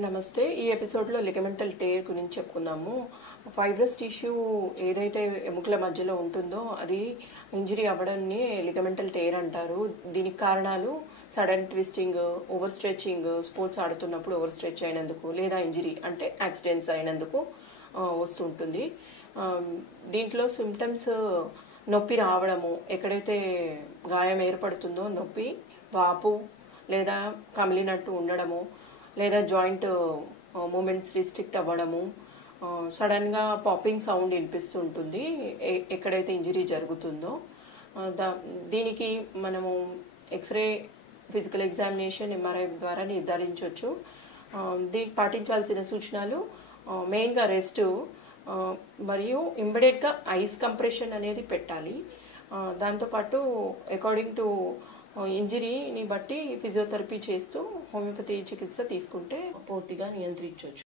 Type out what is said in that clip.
నమస్తే. ఈ ఎపిసోడ్లో లిగమెంటల్ టేర్ గురించి చెప్పుకుందాము. ఫైబ్రస్ టిష్యూ ఏదైతే ఎముకల మధ్యలో ఉంటుందో అది ఇంజరీ అవ్వడాన్ని లిగమెంటల్ టేర్ అంటారు. దీనికి కారణాలు sudden twisting, over stretching, sports ఆడుతున్నప్పుడు ఓవర్ స్ట్రెచ్ అయినందుకు, లేదా ఇంజరీ అంటే యాక్సిడెంట్స్ అయినందుకు వస్తుంటుంది. దీంట్లో సిమ్టమ్స్ నొప్పి రావడము, ఎక్కడైతే గాయం ఏర్పడుతుందో నొప్పి, వాపు లేదా కమిలినట్టు ఉండడము, లేదా జాయింట్ మూమెంట్స్ రిస్ట్రిక్ట్ అవ్వడము, సడన్గా పాపింగ్ సౌండ్ వినిపిస్తుంటుంది ఎక్కడైతే ఇంజరీ జరుగుతుందో. దీనికి మనము ఎక్స్రే, ఫిజికల్ ఎగ్జామినేషన్, ఎంఆర్ఐ ద్వారా నిర్ధారించవచ్చు. దీనికి పాటించాల్సిన సూచనలు మెయిన్గా రెస్ట్ మరియు ఇమ్మీడియట్గా ఐస్ కంప్రెషన్ అనేది పెట్టాలి. దాంతోపాటు అకార్డింగ్ టు ఇంజరీని బట్టి ఫిజియోథెరపీ చేస్తూ హోమియోపతి చికిత్స తీసుకుంటే పూర్తిగా నియంత్రించవచ్చు.